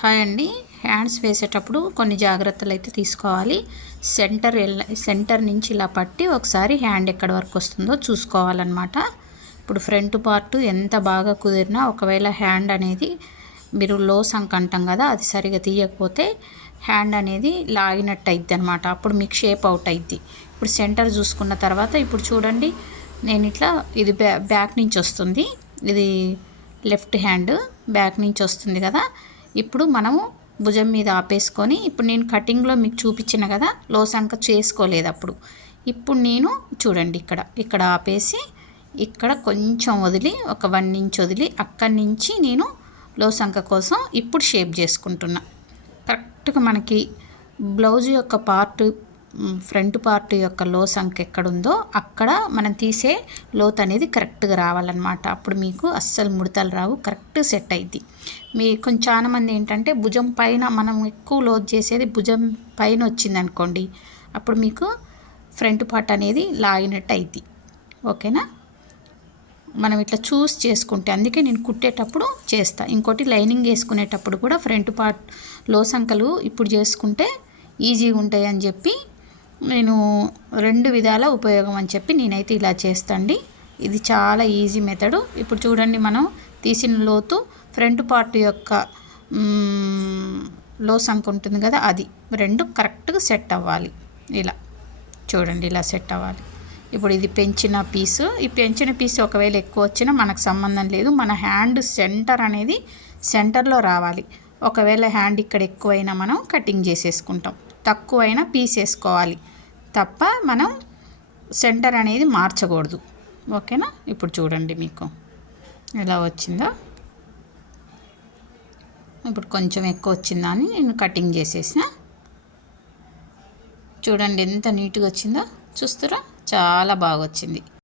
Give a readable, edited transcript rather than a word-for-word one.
Hi అండి. Hands వేసేటప్పుడు కొన్ని జాగ్రత్తలు అయితే తీసుకోవాలి. సెంటర్ నుంచి ఇలా పట్టి ఒకసారి హ్యాండ్ ఎక్కడి వరకు వస్తుందో చూసుకోవాలన్నమాట. ఇప్పుడు ఫ్రంట్ పార్ట్ ఎంత బాగా కుదిరినా ఒకవేళ హ్యాండ్ అనేది మీరు లో సంక్ అంటాం కదా, అది సరిగా తీయకపోతే హ్యాండ్ అనేది లాగినట్టు అయిద్ది అనమాట. అప్పుడు మీకు షేప్ అవుట్ అయిద్ది. ఇప్పుడు సెంటర్ చూసుకున్న తర్వాత ఇప్పుడు చూడండి, నేను ఇట్లా ఇది బ్యాక్ నుంచి వస్తుంది, ఇది లెఫ్ట్ హ్యాండ్ బ్యాక్ నుంచి వస్తుంది కదా. ఇప్పుడు మనము భుజం మీద ఆపేసుకొని, ఇప్పుడు నేను కటింగ్లో మీకు చూపించిన కదా లో సంక చేసుకోలేదు అప్పుడు. ఇప్పుడు నేను చూడండి ఇక్కడ ఆపేసి ఇక్కడ కొంచెం వదిలి ఒక 1 ఇంచ్ వదిలి అక్కడి నుంచి నేను లో సంక కోసం ఇప్పుడు షేప్ చేసుకుంటున్నా. కరెక్ట్గా మనకి బ్లౌజ్ యొక్క పార్ట్ ఫ్రంట్ పార్ట్ యొక్క లో సంక్ ఎక్కడుందో అక్కడ మనం తీసే లోత్ అనేది కరెక్ట్గా రావాలన్నమాట. అప్పుడు మీకు అస్సలు ముడతలు రావు, కరెక్ట్ సెట్ అయింది. కొంచెం చాలా మంది ఏంటంటే భుజం పైన మనం ఎక్కువ లోత్ చేసేది భుజం పైన వచ్చింది అనుకోండి, అప్పుడు మీకు ఫ్రంట్ పార్ట్ అనేది లాగినట్టు అయింది. ఓకేనా, మనం ఇట్లా చూస్ చేసుకుంటే, అందుకే నేను కుట్టేటప్పుడు చేస్తా. ఇంకోటి లైనింగ్ వేసుకునేటప్పుడు కూడా ఫ్రంట్ పార్ట్ లో సంకలు ఇప్పుడు చేసుకుంటే ఈజీగా ఉంటాయి అని చెప్పి నేను 2 విధాల ఉపయోగం అని చెప్పి నేనైతే ఇలా చేస్తాండి. ఇది చాలా ఈజీ మెథడు. ఇప్పుడు చూడండి, మనం తీసిన లోతు ఫ్రంట్ పార్ట్ యొక్క లో సంక్ ఉంటుంది కదా, అది 2 కరెక్ట్గా సెట్ అవ్వాలి. ఇలా చూడండి, ఇలా సెట్ అవ్వాలి. ఇప్పుడు ఇది పెంచిన పీసు, ఈ పెంచిన పీసు ఒకవేళ ఎక్కువ వచ్చినా మనకు సంబంధం లేదు. మన హ్యాండ్ సెంటర్ అనేది సెంటర్లో రావాలి. ఒకవేళ హ్యాండ్ ఇక్కడ ఎక్కువైనా మనం కటింగ్ చేసేసుకుంటాం, తక్కువైనా పీస్ వేసుకోవాలి తప్ప మనం సెంటర్ అనేది మార్చకూడదు. ఓకేనా, ఇప్పుడు చూడండి మీకు ఎలా వచ్చిందో. ఇప్పుడు కొంచెం ఎక్కువ వచ్చిందా అని నేను కటింగ్ చేసేసిన. చూడండి ఎంత నీట్గా వచ్చిందో, చూస్తారా, చాలా బాగా వచ్చింది.